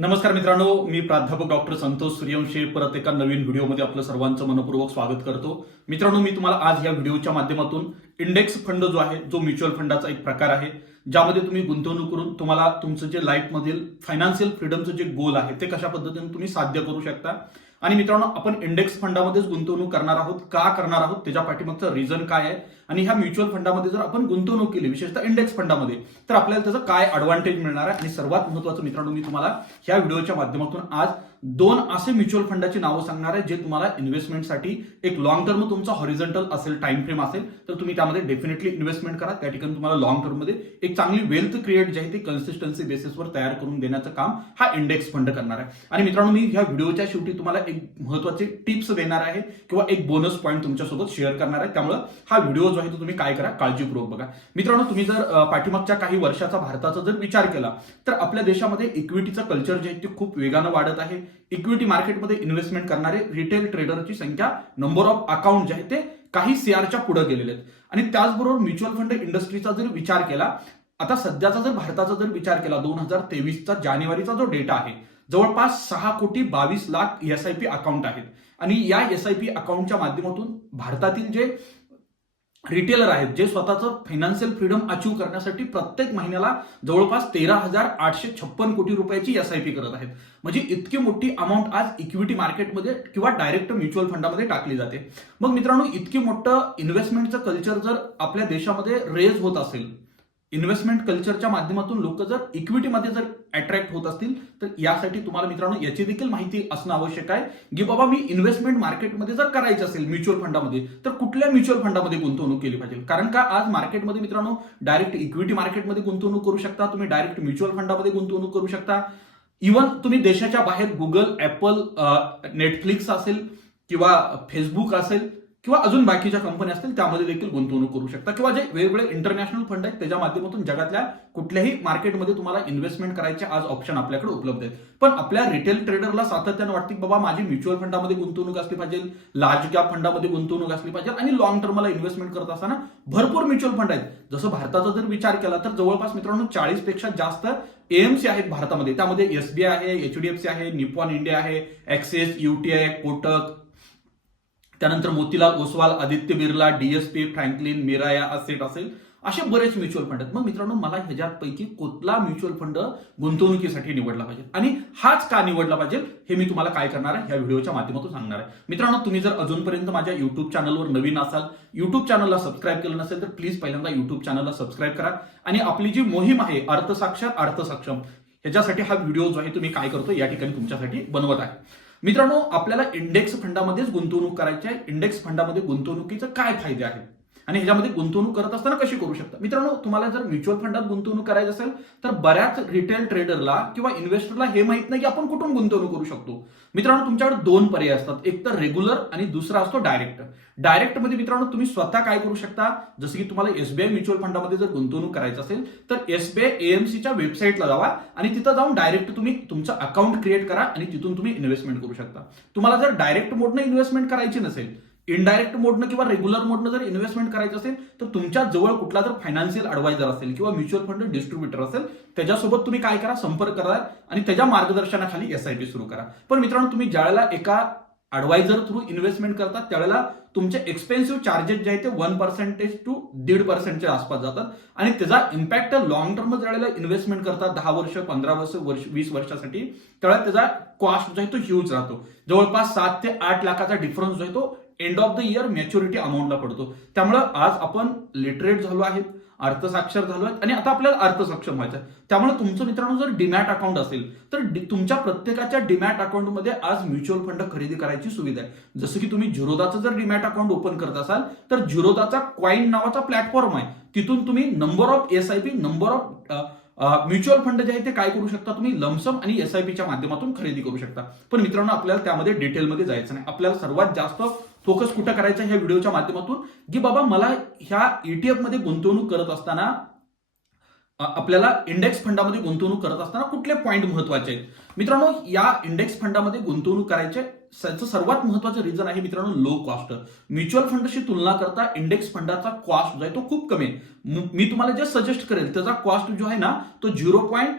नमस्कार मित्रांनो, मी प्राध्यापक डॉक्टर संतोष सूर्यवंशी परत एका नवीन व्हिडिओमध्ये आपलं सर्वांचं मनपूर्वक स्वागत करतो. मित्रांनो, मी तुम्हाला आज या व्हिडिओच्या माध्यमातून इंडेक्स फंड जो आहे, जो म्युच्युअल फंडाचा एक प्रकार आहे, ज्यामध्ये तुम्ही गुंतवणूक करून तुम्हाला तुमचं जे लाईफमधील फायनान्शियल फ्रीडमचं जे गोल आहे ते कशा पद्धतीने तुम्ही साध्य करू शकता. आणि मित्रांनो, आपण इंडेक्स फंडामध्येच गुंतवणूक करणार आहोत. का करणार आहोत, त्याच्या पाठीमागचं रिझन काय आहे, आणि ह्या म्युच्युअल फंडामध्ये जर आपण गुंतवणूक केली, विशेषतः इंडेक्स फंडामध्ये, तर आपल्याला त्याचं काय ऍडव्हान्टेज मिळणार आहे. आणि सर्वात महत्त्वाचं मित्रांनो, मी तुम्हाला ह्या व्हिडिओच्या माध्यमातून आज दोन असे म्युच्युअल फंडाची नावं सांगणार आहे जे तुम्हाला इन्व्हेस्टमेंटसाठी एक लॉंग टर्म तुमचा हॉरिझॉन्टल असेल, टाइम फ्रेम असेल, तर तुम्ही त्यामध्ये डेफिनेटली इन्व्हेस्टमेंट करा. त्या ठिकाणी तुम्हाला लॉंग टर्ममध्ये एक चांगली वेल्थ क्रिएट जी आहे ती कन्सिस्टन्सी बेसिसवर तयार करून देण्याचं काम हा इंडेक्स फंड करणार आहे. आणि मित्रांनो, मी ह्या व्हिडिओच्या शेवटी तुम्हाला एक महत्त्वाचे टिप्स देणार आहे किंवा एक बोनस पॉईंट तुमच्यासोबत शेअर करणार आहे. त्यामुळे हा व्हिडिओ जो आहे तो तुम्ही काय करा, काळजीपूर्वक बघा. मित्रांनो, तुम्ही जर पाठीमागच्या काही वर्षाचा भारताचा जर विचार केला तर आपल्या देशामध्ये इक्विटीचं कल्चर जे आहे ते खूप वेगानं वाढत आहे. इक्विटी मार्केटमध्ये इन्व्हेस्टमेंट करणारे रिटेल ट्रेडरची संख्या, नंबर ऑफ अकाउंट जे आहे ते काही सीआरच्या पुढे गेलेले आहेत. आणि त्याचबरोबर म्युच्युअल फंड इंडस्ट्रीचा जर विचार केला, आता सध्याचा जर भारताचा जर विचार केला, 2023चा जानेवारीचा जो डेटा आहे, जवळपास 6,22,00,000 एसआयपी अकाउंट आहेत. आणि या एसआयपी अकाउंटच्या माध्यमातून भारतातील जे रिटेलर आहेत, जे स्वतःचं फायनान्शियल फ्रीडम अचीव करण्यासाठी प्रत्येक महिन्याला जवळपास 13,856 कोटी रुपयाची एसआयपी करत आहेत. म्हणजे इतकी मोठी अमाऊंट आज इक्विटी मार्केटमध्ये किंवा डायरेक्ट म्युच्युअल फंडामध्ये टाकली जाते. मग मित्रांनो, इतकी मोठं इन्व्हेस्टमेंटचं कल्चर जर आपल्या देशामध्ये रेज होत असेल, इन्व्हेस्टमेंट कल्चरच्या माध्यमातून लोक जर इक्विटीमध्ये जर अट्रॅक्ट होत असतील, तर यासाठी तुम्हाला मित्रांनो याची देखील माहिती असणं आवश्यक आहे की बाबा मी इन्व्हेस्टमेंट मार्केटमध्ये जर करायचं असेल म्युच्युअल फंडामध्ये, तर कुठल्या म्युच्युअल फंडामध्ये गुंतवणूक केली पाहिजे. कारण का आज मार्केटमध्ये मित्रांनो डायरेक्ट इक्विटी मार्केटमध्ये गुंतवणूक करू शकता, तुम्ही डायरेक्ट म्युच्युअल फंडामध्ये गुंतवणूक करू शकता. इव्हन तुम्ही देशाच्या बाहेर गुगल, ऍपल, नेटफ्लिक्स असेल किंवा फेसबुक असेल किंवा अजून बाकीच्या कंपन्या असतील त्यामध्ये देखील गुंतवणूक करू शकता. किंवा जे वेगवेगळे इंटरनॅशनल फंड आहेत त्याच्या माध्यमातून जगातल्या कुठल्याही मार्केटमध्ये तुम्हाला इन्व्हेस्टमेंट करायचे आज ऑप्शन आपल्याकडे उपलब्ध आहेत. पण आपल्या रिटेल ट्रेडरला सातत्याने वाटते की बाबा माझी म्युच्युअल फंडामध्ये गुंतवणूक असली पाहिजे, लार्ज कॅप फंडामध्ये गुंतवणूक असली पाहिजे, आणि लॉंग टर्मला इन्व्हेस्टमेंट करत असताना भरपूर म्युच्युअल फंड आहेत. जसं भारताचा जर विचार केला तर जवळपास मित्रांनो 40 पेक्षा जास्त एएमसी आहेत भारतामध्ये. त्यामध्ये एसबीआय आहे, एचडीएफसी आहे, निपॉन इंडिया आहे, ऍक्सिस, यूटीआय, कोटक, त्यानंतर Motilal Oswal, Aditya Birla, DSP, Franklin, मिराया asset असेल, असे बरेच म्युच्युअल फंड आहेत. मग मित्रांनो, मला ह्याच्यापैकी कुठला म्युच्युअल फंड गुंतवणुकीसाठी निवडला पाहिजे आणि हाच का निवडला पाहिजे हे मी तुम्हाला काय करणार आहे, ह्या व्हिडिओच्या माध्यमातून सांगणार आहे. मित्रांनो, तुम्ही जर अजूनपर्यंत माझ्या युट्यूब चॅनलवर नवीन असाल, युट्यूब चॅनलला सबस्क्राईब केलं नसेल तर प्लीज पहिल्यांदा युट्यूब चॅनलला सबस्क्राईब करा. आणि आपली जी मोहीम आहे अर्थसाक्षर अर्थसक्षम, ह्याच्यासाठी हा व्हिडिओ जो आहे तुम्ही काय करतो या ठिकाणी तुमच्यासाठी बनवत आहे. मित्रांनो, आपल्याला इंडेक्स फंडामध्येच गुंतवणूक करायची आहे. इंडेक्स फंडामध्ये गुंतवणुकीचे काय फायदे आहेत आणि ह्याच्यामध्ये गुंतवणूक करत असताना कशी करू शकता. मित्रांनो, तुम्हाला जर म्युच्युअल फंडात गुंतवणूक करायची असेल तर बऱ्याच रिटेल ट्रेडरला किंवा इन्व्हेस्टरला हे माहित नाही की आपण कुठून गुंतवणूक करू शकतो. मित्रांनो, तुमच्याकडे दोन पर्याय असतात, एक तर रेग्युलर आणि दुसरा असतो डायरेक्ट. डायरेक्ट मध्ये मित्रांनो तुम्ही स्वतः काय करू शकता, जसं की तुम्हाला एसबीआय म्युच्युअल फंडामध्ये जर गुंतवणूक करायचं असेल तर एसबीआय एएमसीच्या वेबसाईटला जावा आणि तिथं जाऊन डायरेक्ट तुम्ही तुमचं अकाउंट क्रिएट करा आणि तिथून तुम्ही इन्व्हेस्टमेंट करू शकता. तुम्हाला जर डायरेक्ट मोडनं इन्व्हेस्टमेंट करायची नसेल, इनडायरेक्ट मोडनं किंवा रेग्युलर मोडनं जर इन्व्हेस्टमेंट करायचं असेल तर तुमच्या जवळ कुठला जर फायनान्शियल ऍडवायझर असेल किंवा म्युच्युअल फंड डिस्ट्रीब्युटर असेल त्याच्यासोबत तुम्ही काय करा, संपर्क करा आणि त्याच्या मार्गदर्शनाखाली एसआयपी सुरू करा. पण मित्रांनो, तुम्ही ज्यावेळेला एका ऍडवायझर थ्रू इन्व्हेस्टमेंट करतात त्यावेळेला तुमचे एक्सपेन्सिव्ह चार्जेस जे आहेत ते 1% to 1.5% आसपास जातात. आणि त्याचा इम्पॅक्ट लॉंग टर्म ज्यावेळेला इन्व्हेस्टमेंट करतात 10 वर्ष, 15 वर्ष, 20 वर्षासाठी, त्यावेळेला त्याचा कॉस्ट जो आहे तो ह्यूज राहतो. जवळपास 7 ते 8 लाखाचा डिफरन्स जो आहे तो end of the year maturity अमाऊंटला पडतो. त्यामुळे आज आपण लिटरेट झालो आहेत, अर्थसाक्षर झालो आहेत आणि आता आपल्याला अर्थसक्षम व्हायचं आहे. त्यामुळे तुमचं मित्रांनो जर डीमॅट अकाउंट असेल तर तुमच्या प्रत्येकाच्या डीमॅट अकाउंटमध्ये आज म्युच्युअल फंड खरेदी करायची सुविधा आहे. जसं की तुम्ही झिरोदाचं जर डीमॅट अकाउंट ओपन करत असाल तर झिरोदाचा कॉइन नावाचा प्लॅटफॉर्म आहे, तिथून तुम्ही number of SIP, number of mutual fund जे आहे ते काय करू शकता, तुम्ही लमसम आणि एसआयपीच्या माध्यमातून खरेदी करू शकता. पण मित्रांनो, आपल्याला त्यामध्ये डिटेलमध्ये जायचं नाही. आपल्याला सर्वात जास्त फोकस कुठं करायचा ह्या व्हिडिओच्या माध्यमातून की बाबा मला ह्या ईटीएफ मध्ये गुंतवणूक करत असताना आपल्याला इंडेक्स फंडामध्ये गुंतवणूक करत असताना कुठले पॉईंट महत्वाचे आहेत. मित्रांनो, या इंडेक्स फंडामध्ये गुंतवणूक करायचे सर्वात महत्वाचं रिझन आहे मित्रांनो लो कॉस्ट. म्युच्युअल फंडशी तुलना करता इंडेक्स फंडाचा कॉस्ट जो आहे तो खूप कमी आहे. मी तुम्हाला जे सजेस्ट करेल त्याचा कॉस्ट जो आहे ना तो 0.5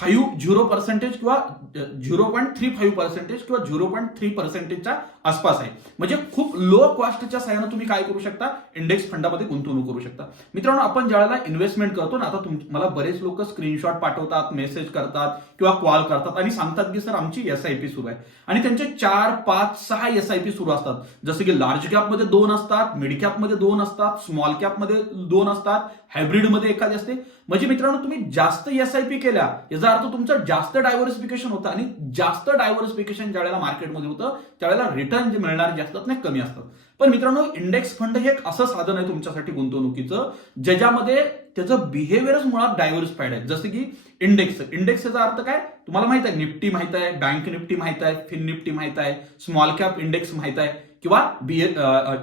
0.30% किंवा 0.35% किंवा 0.3%च्या आसपास आहे. म्हणजे खूप लो कॉस्टच्या साहाय्याने तुम्ही काय करू शकता, इंडेक्स फंडामध्ये गुंतवणूक करू शकता. मित्रांनो, आपण ज्यावेळेला इन्व्हेस्टमेंट करतो ना, आता मला बरेच लोक स्क्रीनशॉट पाठवतात, मेसेज करतात किंवा कॉल करतात आणि सांगतात की सर आमची एसआयपी सुरू आहे आणि त्यांचे 4, 5, 6 एसआयपी सुरू असतात. जसं की लार्ज कॅपमध्ये 2 असतात, मिड कॅपमध्ये 2 असतात, स्मॉल कॅपमध्ये 2 असतात, हायब्रिडमध्ये एखादी असते. म्हणजे मित्रांनो, तुम्ही जास्त एसआयपी केल्या याचा अर्थ तुमचं जास्त डायव्हर्सिफिकेशन होतं आणि जास्त डायव्हर्सिफिकेशन ज्यावेळेला मार्केटमध्ये होतं त्यावेळेला रिटर्न जे मिळणारे जे असतात ना कमी असतात. पण मित्रांनो, इंडेक्स फंड हे एक असं साधन आहे तुमच्यासाठी गुंतवणुकीचं ज्याच्यामध्ये त्याचं बिहेवियरच मुळात डायव्हर्सिफाईड आहे. जसं की इंडेक्स याचा अर्थ काय तुम्हाला माहित आहे, निफ्टी माहित आहे, बँक निफ्टी माहित आहे, फिन निफ्टी माहित आहे, स्मॉल कॅप इंडेक्स माहित आहे किंवा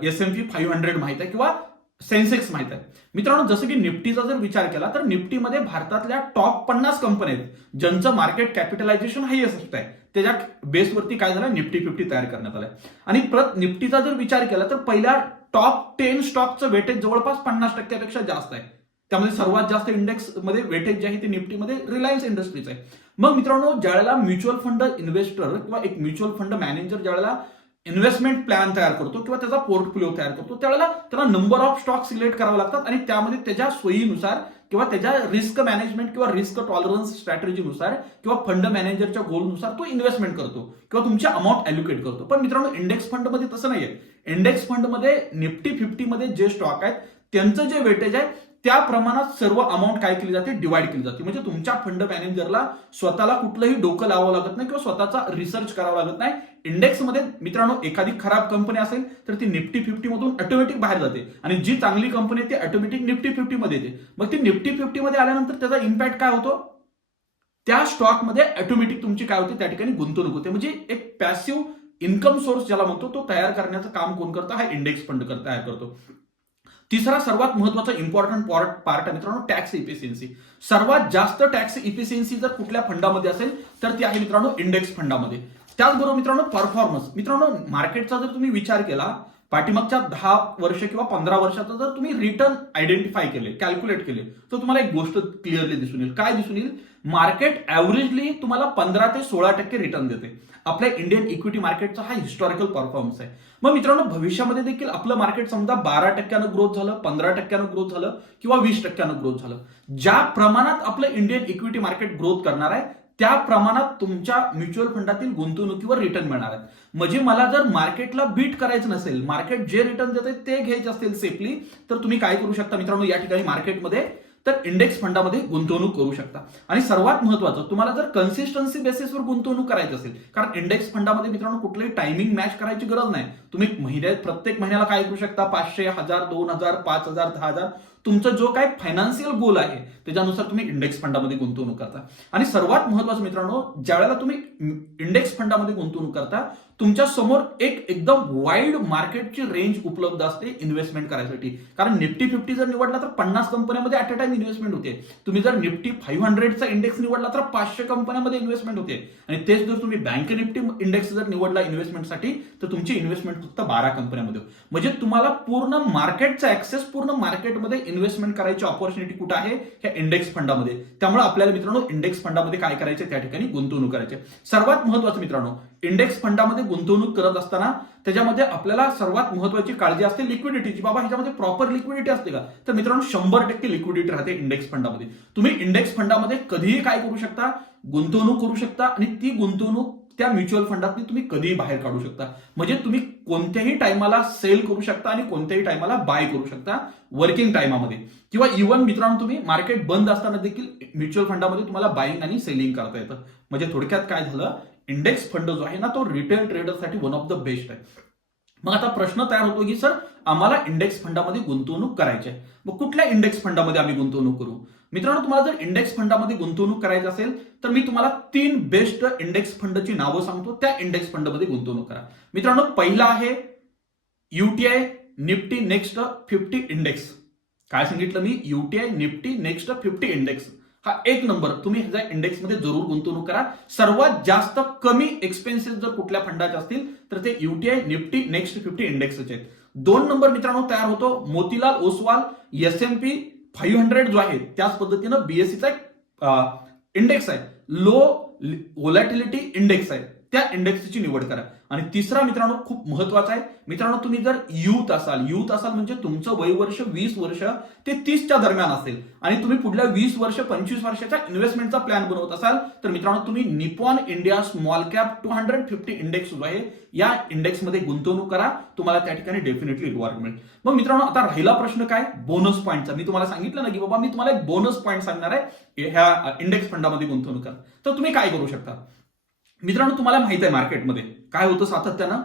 S&P 500 माहित आहे किंवा सेन्सेक्स माहित आहे. मित्रांनो, जसं की निफ्टीचा जर विचार केला तर निफ्टीमध्ये भारतातल्या टॉप 50 कंपन्या आहेत ज्यांचं मार्केट कॅपिटलायझेशन हायएस्ट आहे. त्याच्या बेसवरती काय झालं, निफ्टी 50 तयार करण्यात आलंय. आणि परत निफ्टीचा जर विचार केला तर पहिल्या टॉप 10 स्टॉकचं वेटेज जवळपास 50% जास्त आहे. त्यामध्ये सर्वात जास्त इंडेक्स मध्ये वेटेज जे आहे ते निफ्टीमध्ये रिलायन्स इंडस्ट्रीज आहे. मग मित्रांनो, ज्यावेळेला म्युच्युअल फंड इन्व्हेस्टर किंवा एक म्युच्युअल फंड मॅनेजर ज्यावेळेला इन्व्हेस्टमेंट प्लॅन तयार करतो किंवा त्याचा पोर्टफोलिओ तयार करतो त्यावेळेला त्याला नंबर ऑफ स्टॉक सिलेक्ट करावे लागतात आणि त्यामध्ये त्याच्या सोयीनुसार किंवा त्याच्या रिस्क मॅनेजमेंट किंवा रिस्क टॉलरन्स स्ट्रॅटेजीनुसार किंवा फंड मॅनेजरच्या गोलनुसार तो इन्व्हेस्टमेंट करतो किंवा तुमची अमाऊंट अलोकेट करतो. पण मित्रांनो, इंडेक्स फंडमध्ये तसं नाहीये. इंडेक्स फंडमध्ये निफ्टी 50 मध्ये जे स्टॉक आहेत त्यांचं जे वेटेज आहे त्या प्रमाणात सर्व अमाऊंट काय केली जाते, डिवाइड केली जाते. म्हणजे तुमच्या फंड मॅनेजरला स्वतःला कुठलंही डोकं लावावं लागत नाही किंवा स्वतःचा रिसर्च करावा लागत नाही. इंडेक्समध्ये मित्रांनो, एखादी खराब कंपनी असेल तर ती निफ्टी 50 मधून ऑटोमॅटिक बाहेर जाते आणि जी चांगली कंपनी आहे ती ऑटोमॅटिक निफ्टी 50 मध्ये येते. मग ती निफ्टी 50 मध्ये आल्यानंतर त्याचा इम्पॅक्ट काय होतो, त्या स्टॉकमध्ये ऑटोमॅटिक तुमची काय होते, त्या ठिकाणी गुंतवणूक होते. म्हणजे एक पॅसिव्ह इन्कम सोर्स ज्याला म्हणतो तो तयार करण्याचं काम कोण करतं, हा इंडेक्स फंड तयार करतो. तिसरा सर्वात महत्वाचा इम्पॉर्टंट पार्ट आहे मित्रांनो, टॅक्स इफिशियन्सी. सर्वात जास्त टॅक्स इफिशियन्सी जर कुठल्या फंडामध्ये असेल तर ती आहे मित्रांनो इंडेक्स फंडामध्ये. त्याचबरोबर मित्रांनो, परफॉर्मन्स. मित्रांनो, मार्केटचा जर तुम्ही विचार केला पाठीमागच्या 10 वर्ष किंवा 15 वर्षाचा जर तुम्ही रिटर्न आयडेंटिफाय केले, कॅल्क्युलेट केले तर तुम्हाला एक गोष्ट क्लिअरली दिसून येईल. काय दिसून येईल, मार्केट ऍव्हरेजली तुम्हाला 15 ते 16% रिटर्न देते. आपल्या इंडियन इक्विटी मार्केटचा हा हिस्टॉरिकल परफॉर्मन्स आहे. मग मित्रांनो, भविष्यामध्ये देखील आपलं मार्केट समजा 12% ग्रोथ झालं, 15% ग्रोथ झालं किंवा 20% ग्रोथ झालं, ज्या प्रमाणात आपलं इंडियन इक्विटी मार्केट ग्रोथ करणार आहे त्या प्रमाणात तुमच्या म्युच्युअल फंडातील गुंतवणुकीवर रिटर्न मिळणार आहेत. म्हणजे मला जर मार्केटला बीट करायचं नसेल, मार्केट जे रिटर्न देते ते घ्यायचे असतील सेफली, तर तुम्ही काय करू शकता मित्रांनो, या ठिकाणी मार्केटमध्ये तर इंडेक्स फंडामध्ये गुंतवणूक करू शकता. आणि सर्वात महत्वाचं, तुम्हाला जर कन्सिस्टन्सी बेसिसवर गुंतवणूक करायची असेल, कारण इंडेक्स फंडामध्ये मित्रांनो कुठलंही टायमिंग मॅच करायची गरज नाही. तुम्ही प्रत्येक महिन्याला काय करू शकता, 500, 1000, 2000, 5000, 10000 तुमचा जो काय फायनान्शियल गोल आहे त्याच्यानुसार तुम्ही इंडेक्स फंडामध्ये गुंतवणूक करता. आणि सर्वात महत्वाचं मित्रांनो, ज्यावेळेला तुम्ही इंडेक्स फंडामध्ये गुंतवणूक करता तुमच्या समोर एक एकदम वाईड मार्केटची रेंज उपलब्ध असते इन्व्हेस्टमेंट करायसाठी. कारण निफ्टी 50 जर निवडला तर 50 कंपन्यांमध्ये ऍट अ टाइम इन्व्हेस्टमेंट होते. तुम्ही जर निफ्टी 500चा इंडेक्स निवडला तर 500 कंपन्यांमध्ये इन्व्हेस्टमेंट होते. आणि तेच जर तुम्ही बँक निफ्टी इंडेक्स जर निवडला इन्व्हेस्टमेंटसाठी तर तुमची इन्व्हेस्टमेंट फक्त 12 कंपन्यांमध्ये. म्हणजे तुम्हाला पूर्ण मार्केटचा ऍक्सेस, पूर्ण मार्केटमध्ये इन्व्हेस्टमेंट करायची ऑपॉर्च्युनिटी कुठे आहे, ह्या इंडेक्स फंडामध्ये. त्यामुळे आपल्याला मित्रांनो इंडेक्स फंडामध्ये काय करायचे, त्या ठिकाणी गुंतवणूक करायची. सर्वात महत्वाचं मित्रांनो, इंडेक्स फंडामध्ये गुंतवणूक करत असताना त्याच्यामध्ये आपल्याला सर्वात महत्वाची काळजी असते लिक्विडिटीची. बाबा ह्याच्यामध्ये प्रॉपर लिक्विडिटी असते का, तर मित्रांनो 100% लिक्विडिटी राहते इंडेक्स फंडामध्ये. तुम्ही इंडेक्स फंडामध्ये कधीही काय करू शकता, गुंतवणूक करू शकता आणि ती गुंतवणूक त्या म्युच्युअल फंडातली तुम्ही कधीही बाहेर काढू शकता. म्हणजे तुम्ही कोणत्याही टायमाला सेल करू शकता आणि कोणत्याही टायमाला बाय करू शकता वर्किंग टायमामध्ये. किंवा इव्हन मित्रांनो, तुम्ही मार्केट बंद असताना देखील म्युच्युअल फंडामध्ये तुम्हाला बाईंग आणि सेलिंग करता येतं. म्हणजे थोडक्यात काय झालं, इंडेक्स फंड जो आहे ना तो रिटेल ट्रेडरसाठी वन ऑफ द बेस्ट आहे. मग आता प्रश्न तयार होतो की सर आम्हाला इंडेक्स फंडामध्ये गुंतवणूक करायची आहे, मग कुठल्या इंडेक्स फंडामध्ये आम्ही गुंतवणूक करू. मित्रांनो, तुम्हाला जर इंडेक्स फंडामध्ये गुंतवणूक करायची असेल तर मी तुम्हाला 3 बेस्ट इंडेक्स फंडची नावं सांगतो, त्या इंडेक्स फंडमध्ये गुंतवणूक करा. मित्रांनो, पहिला आहे UTI निफ्टी नेक्स्ट 50 इंडेक्स. काय सांगितलं मी, UTI निफ्टी नेक्स्ट 50 इंडेक्स हा एक नंबर. तुम्ही ह्याच्या इंडेक्समध्ये जरूर गुंतवणूक करा. सर्वात जास्त कमी एक्सपेन्सेस जर कुठल्या फंडाचे असतील तर ते UTI निफ्टी नेक्स्ट 50 इंडेक्सचे आहेत. 2 नंबर मित्रांनो तयार होतो मोतीलाल ओसवाल S&P 500 जो आहे त्याच पद्धतीनं BSEचा इंडेक्स आहे. लो व्होलॅटिलिटी इंडेक्स आहे त्या इंडेक्सची निवड करा. आणि तिसरा मित्रांनो खूप महत्वाचा आहे मित्रांनो, तुम्ही जर युथ असाल म्हणजे तुमचं वय वर्ष 20 वर्ष ते 30च्या दरम्यान असेल आणि तुम्ही पुढल्या 20 वर्ष 25 वर्षाच्या इन्व्हेस्टमेंटचा प्लॅन बनवत असाल तर मित्रांनो तुम्ही Nippon India small cap 250 index जो आहे या इंडेक्समध्ये गुंतवणूक करा, तुम्हाला त्या ठिकाणी डेफिनेटली रिवॉर्ड मिळेल. मग मित्रांनो आता राहिला प्रश्न काय, बोनस पॉईंटचा. मी तुम्हाला सांगितलं ना की बाबा मी तुम्हाला एक बोनस पॉईंट सांगणार आहे ह्या इंडेक्स फंडामध्ये गुंतवणूक करा. तर तुम्ही काय करू शकता मित्रांनो, तुम्हाला माहित आहे मार्केटमध्ये काय होतं सातत्यानं,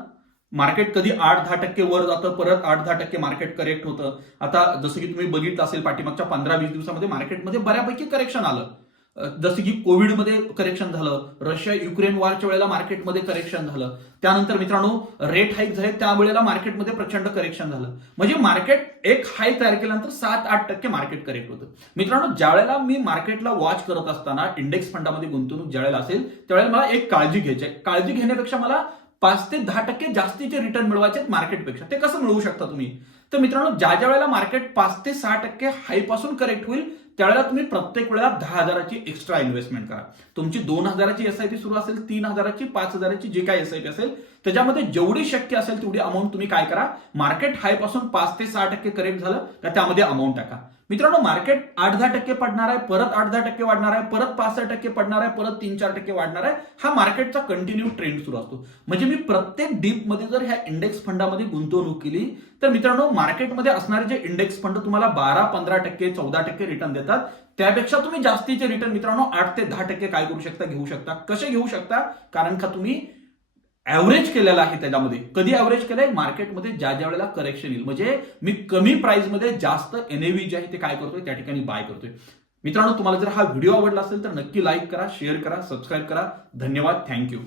मार्केट कधी 8-10% वर जातं, परत 8-10% मार्केट करेक्ट होतं. आता जसं की तुम्ही बघितलं असेल पाठीमागच्या 15-20 दिवसामध्ये मार्केटमध्ये बऱ्यापैकी करेक्शन आलं. जसं की कोविडमध्ये करेक्शन झालं, रशिया युक्रेन वॉरच्या वेळेला मार्केटमध्ये करेक्शन झालं, त्यानंतर मित्रांनो रेट हाईक झाले त्यावेळेला मार्केटमध्ये प्रचंड करेक्शन झालं. म्हणजे मार्केट एक हाय तयार केल्यानंतर 7-8% मार्केट करेक्ट होतं. मित्रांनो ज्या वेळेला मी मार्केटला वॉच करत असताना इंडेक्स फंडामध्ये गुंतवणूक ज्या वेळेला असेल त्यावेळेला मला एक काळजी घ्यायची आहे. काळजी घेण्यापेक्षा मला 5 ते 10% जास्तीचे रिटर्न मिळवायचे मार्केटपेक्षा. ते कसं मिळवू शकता तुम्ही, तर मित्रांनो ज्या वेळेला मार्केट 5 ते 6% हाय पासून करेक्ट होईल त्यावेळेला तुम्ही प्रत्येक वेळेला 10,000ची एक्स्ट्रा इन्व्हेस्टमेंट करा. तुमची 2,000ची एसआयपी सुरू असेल, 3,000ची, 5,000ची जे काही एसआयपी असेल त्याच्यामध्ये जेवढी शक्य असेल तेवढी अमाऊंट तुम्ही काय करा, मार्केट हाय पासून 5 ते 6% करेक्ट झालं तर त्यामध्ये अमाऊंट टाका. मित्रांनो मार्केट 8-10% पडणार आहे, परत 8-10% वाढणार आहे, परत 5-6% पडणार आहे, परत 3-4% वाढणार आहे. हा मार्केटचा कंटिन्यू ट्रेंड सुरू असतो. म्हणजे मी प्रत्येक डीपमध्ये जर ह्या इंडेक्स फंडामध्ये गुंतवणूक केली तर मित्रांनो मार्केटमध्ये असणारे जे इंडेक्स फंड तुम्हाला 12-15%, 14% रिटर्न देतात. त्यापेक्षा तुम्ही जास्तीचे रिटर्न मित्रांनो 8 ते 10% काय करू शकता, घेऊ शकता. कसे घेऊ शकता, कारण का तुम्ही ऍव्हरेज केलेला आहे. त्याच्यामध्ये कधी ऍव्हरेज केलंय, मार्केटमध्ये ज्या वेळेला करेक्शन येईल, म्हणजे मी कमी प्राइसमध्ये जास्त एनएव्ही जे आहे ते काय करतोय त्या ठिकाणी बाय करतोय. मित्रांनो तुम्हाला जर हा व्हिडिओ आवडला असेल तर नक्की लाईक करा, शेअर करा, सबस्क्राईब करा. धन्यवाद, थँक्यू.